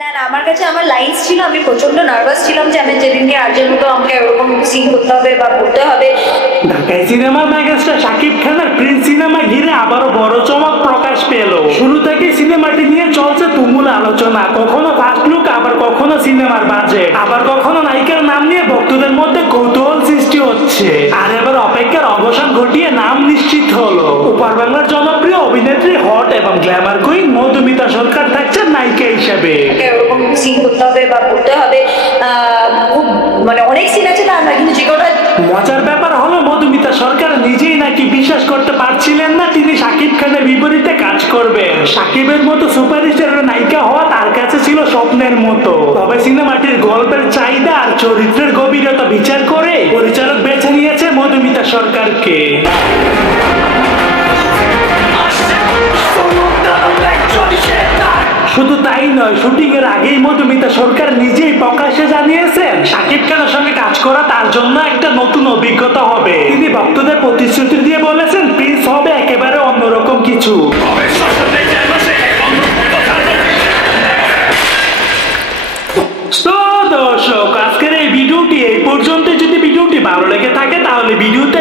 না না, আমার কাছে আমার লাইন্স ছিল, আমি প্রচন্ড নার্ভাস ছিলাম যে আমি যেদিনকে আর্যের মতো আমাকে এরকম সিন করতে হবে বা করতে হবে। ঢাকাই সিনেমার মেগাস্টার শাকিব খানের প্রিন্স সিনেমা ঘিরে আবারও বড় চমক প্রকাশ পেল। শুরু থেকে সিনেমাটি নিয়ে চলছে তুমুল আলোচনা, কখনো ফার্স্ট লুক, আবার কখনো সিনেমার বাজেট, আবার কখনো নায়িকার নাম নিয়ে ভক্তদের মধ্যে কৌতূহল সৃষ্টি হচ্ছে। আর এবার অপেক্ষার অবসান ঘটিয়ে নাম নিশ্চিত হলো। উপর বাংলার জনপ্রিয় অভিনেত্রী হট এবং গ্ল্যামার কুইন মধুমিতা সরকার থাকছেন নায়িকা হিসেবে। এরকম সিন করতে হবে বা করতে হবে, খুব মানে অনেক সিন আছে তার না, কিন্তু যে কটা মজার ব্যাপার হলো মধুমিতা সরকার নিজেই নাকি বিশ্বাস করতে পারছিলেন না তিনি শাকিব খানের বিপরীতে কাজ করবেন। শাকিবের মতো সুপারস্টারের নায়িকা হওয়া তার কাছে ছিল স্বপ্নের মতো। তবে সিনেমাটির গল্পের চাহিদা আর চরিত্রের গভীরতা বিচার করে পরিচালক বেছে নিয়েছে মধুমিতা সরকারকে। শুধু তাই নয়, শুটিং এর আগেই মধুমিতা সরকার নিজেই প্রকাশ্যে জানিয়েছেন শাকিব খানের সঙ্গে কাজ করা তার জন্য একটা নতুন অভিজ্ঞতা হবে। তিনি ভক্তদের প্রতিশ্রুতি দিয়ে বলেছেন প্রিন্স হবে একেবারে অন্যরকম কিছু। তো দর্শক, আজকের এই ভিডিওটি এই পর্যন্ত। যদি ভিডিওটি ভালো লেগে থাকে তাহলে ভিডিওতে